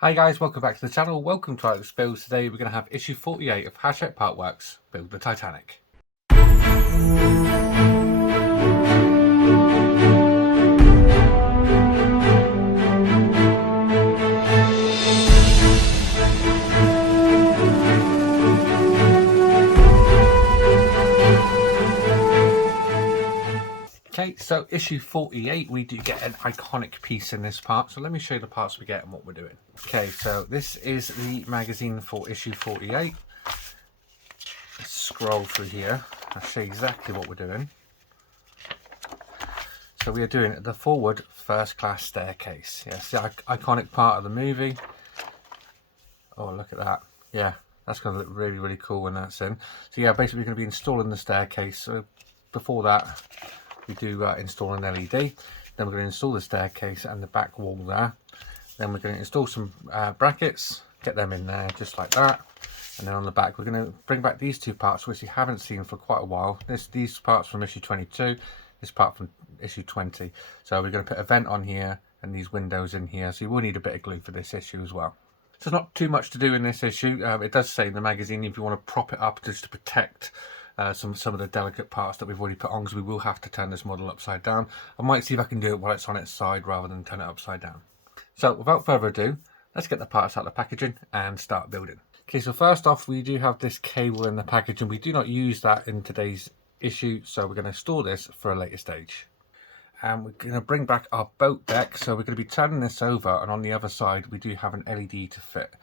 Hi guys, welcome back to the channel. Welcome to Alex Builds. Today we're going to have issue 48 of Hatchet Partworks, Build the Titanic. Okay, so issue 48, we do get an iconic piece in this part. So let me show you the parts we get and what we're doing. Okay, so this is the magazine for issue 48. Let's scroll through here. I'll show you exactly what we're doing. So we are doing the forward first class staircase. Yes, the iconic part of the movie. Oh, look at that. Yeah, that's going to look really, really cool when that's in. So yeah, basically we're going to be installing the staircase. So before that, we do install an LED. Then we're going to install the staircase and the back wall there. Then we're going to install some brackets, get them in there just like that. And then on the back, we're going to bring back these two parts, which you haven't seen for quite a while. These parts from issue 22, this part from issue 20. So we're going to put a vent on here and these windows in here. So you will need a bit of glue for this issue as well. So there's not too much to do in this issue. It does say in the magazine if you want to prop it up just to protect some of the delicate parts that we've already put on, because we will have to turn this model upside down. I might see if I can do it while it's on its side rather than turn it upside down. So without further ado, let's get the parts out of the packaging and start building. Okay, so first off, we do have this cable in the package and we do not use that in today's issue, so we're going to store this for a later stage. And we're going to bring back our boat deck, so we're going to be turning this over, and on the other side we do have an LED to fit.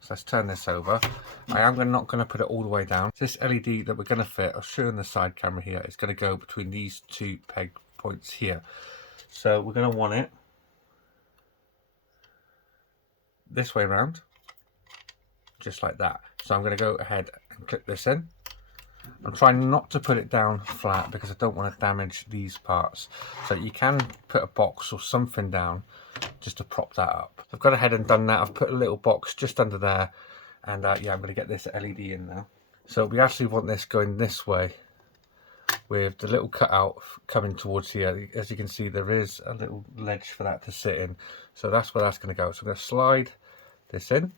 So let's turn this over. I am not going to put it all the way down. This LED that we're going to fit, I'll show you in the side camera here, is going to go between these two peg points here. So we're going to want it this way around, just like that. So I'm going to go ahead and clip this in. I'm trying not to put it down flat because I don't want to damage these parts. So you can put a box or something down just to prop that up. I've gone ahead and done that. I've put a little box just under there, and yeah, I'm going to get this LED in now. So we actually want this going this way with the little cutout coming towards here. As you can see, there is a little ledge for that to sit in. So that's where that's going to go. So I'm going to slide this in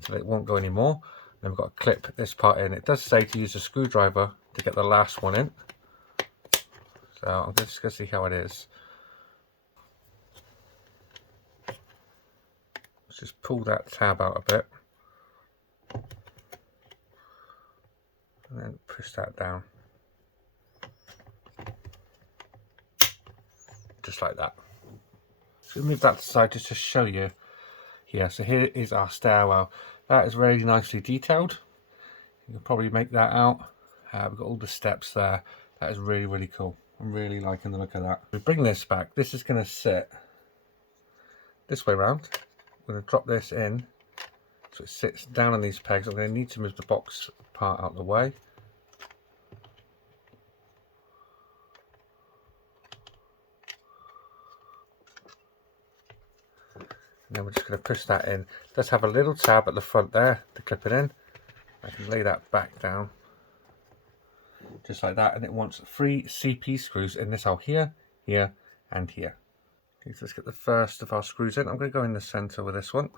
so it won't go anymore. Then we've got to clip this part in. It does say to use a screwdriver to get the last one in. So I'm just going to see how it is. Let's just pull that tab out a bit. And then push that down. Just like that. So we'll move that to the side just to show you. Yeah, so here is our stairwell. That is really nicely detailed. You can probably make that out. We've got all the steps there. That is really, really cool. I'm really liking the look of that. We bring this back. This is going to sit this way around. We're going to drop this in so it sits down on these pegs. I'm going to need to move the box part out of the way. And then we're just going to push that in. It does have a little tab at the front there to clip it in. I can lay that back down just like that, and it wants 3 CP screws in this hole here, here, and here. Okay, so let's get the first of our screws in. I'm going to go in the center with this one.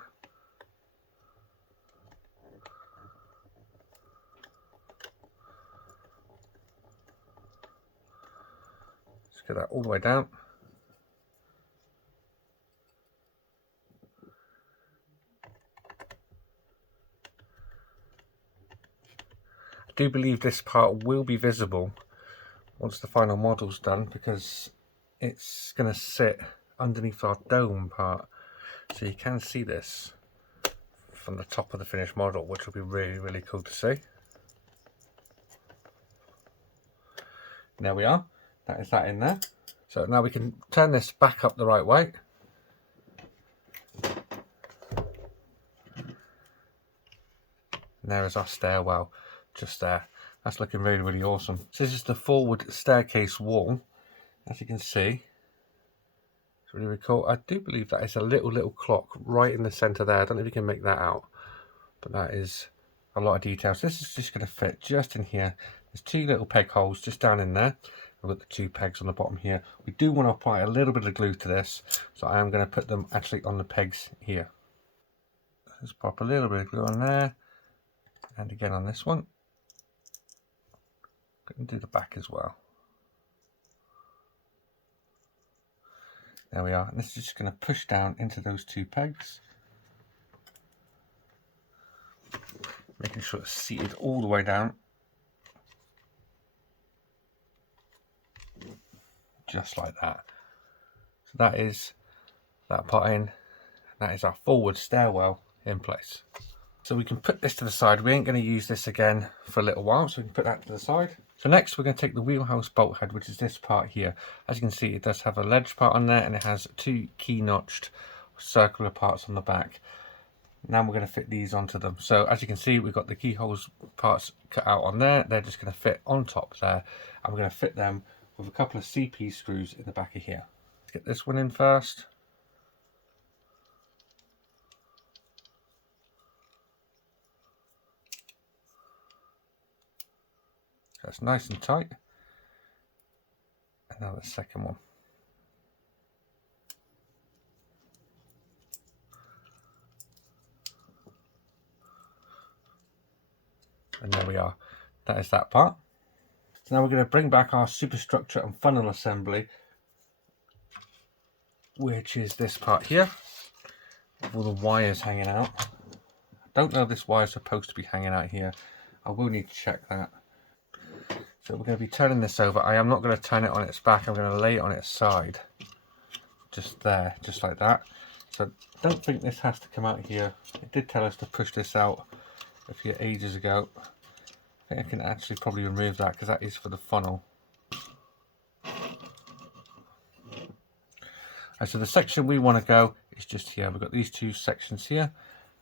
Let's get that all the way down. I do believe this part will be visible once the final model's done, because it's going to sit underneath our dome part, so you can see this from the top of the finished model, which will be really, really cool to see. There we are. That is that in there. So now we can turn this back up the right way. And there is our stairwell just there. That's looking really, really awesome. So this is the forward staircase wall. As you can see, it's really, really cool. I do believe that is a little clock right in the center there. I don't know if you can make that out, but that is a lot of detail. So this is just going to fit just in here. There's 2 little peg holes just down in there. We've got the 2 pegs on the bottom here. We do want to apply a little bit of glue to this, so I am going to put them actually on the pegs here. Just pop a little bit of glue on there, and again on this one. Going to do the back as well. There we are. And this is just going to push down into those 2 pegs, making sure it's seated all the way down, just like that. So that is that part in. That is our forward stairwell in place. So we can put this to the side. We ain't going to use this again for a little while, so we can put that to the side. So next we're going to take the wheelhouse bolt head, which is this part here. As you can see, it does have a ledge part on there, and it has 2 key notched circular parts on the back. Now we're going to fit these onto them. So as you can see, we've got the keyholes parts cut out on there. They're just going to fit on top there, and we're going to fit them with a couple of CP screws in the back of here. Let's get this one in first. That's nice and tight. And now the second one. And there we are. That is that part. So now we're going to bring back our superstructure and funnel assembly, which is this part here, with all the wires hanging out. I don't know if this wire is supposed to be hanging out here. I will need to check that. So we're going to be turning this over. I am not going to turn it on its back. I'm going to lay it on its side. Just there, just like that. So I don't think this has to come out here. It did tell us to push this out a few ages ago. I think I can actually probably remove that because that is for the funnel. And so the section we want to go is just here. We've got these 2 sections here,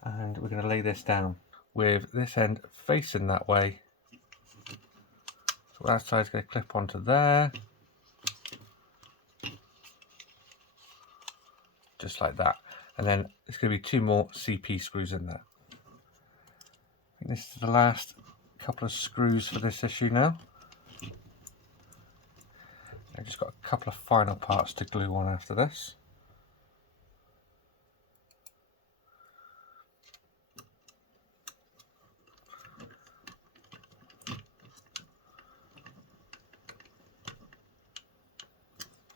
and we're going to lay this down with this end facing that way. So that side's going to clip onto there, just like that. And then there's going to be 2 more CP screws in there. I think this is the last couple of screws for this issue now. I've just got a couple of final parts to glue on after this.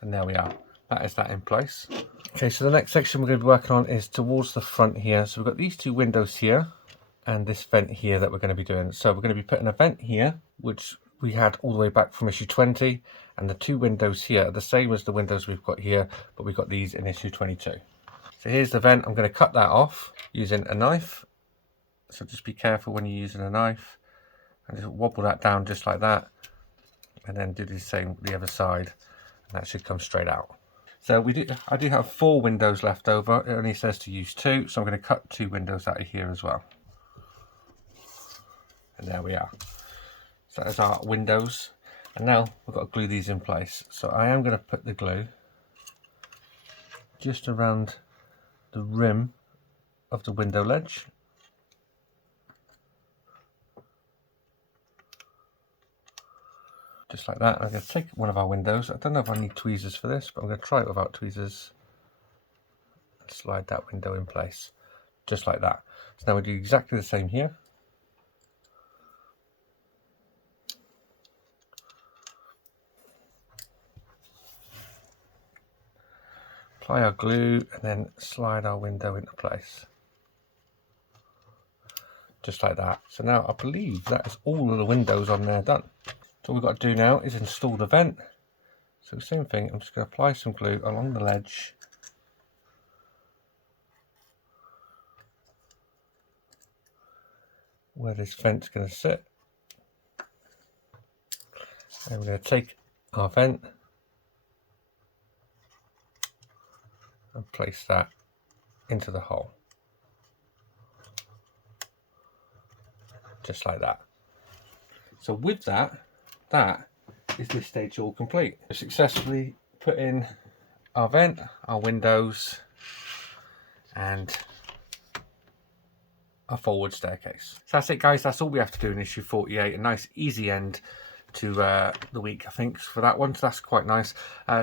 And there we are. That is that in place. Okay, so the next section we're going to be working on is towards the front here. So we've got these 2 windows here and this vent here that we're going to be doing. So we're going to be putting a vent here, which we had all the way back from issue 20, and the 2 windows here are the same as the windows we've got here, but we've got these in issue 22. So here's the vent. I'm going to cut that off using a knife. So just be careful when you're using a knife, and just wobble that down just like that, and then do the same with the other side, and that should come straight out. So I do have 4 windows left over. It only says to use 2, so I'm going to cut 2 windows out of here as well. And there we are. So that's our windows. And now we've got to glue these in place. So I am going to put the glue just around the rim of the window ledge. Just like that. I'm going to take one of our windows. I don't know if I need tweezers for this, but I'm going to try it without tweezers. And slide that window in place. Just like that. So now we do exactly the same here. Apply our glue and then slide our window into place. Just like that. So now I believe that is all of the windows on there done. So all we've got to do now is install the vent. So same thing, I'm just going to apply some glue along the ledge. Where this vent's going to sit. And we're going to take our vent and place that into the hole. Just like that. So with that, that is this stage all complete. We've successfully put in our vent, our windows, and a forward staircase. So that's it, guys. That's all we have to do in issue 48. A nice easy end to the week, I think, for that one. So that's quite nice.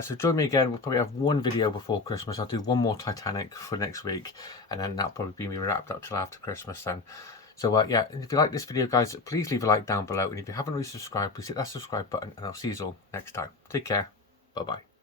So join me again. We'll probably have one video before Christmas. I'll do one more Titanic for next week, and then that'll probably be me wrapped up till after Christmas then. So yeah, and if you like this video, guys, please leave a like down below, and if you haven't already subscribed, please hit that subscribe button, and I'll see you all next time. Take care. Bye bye.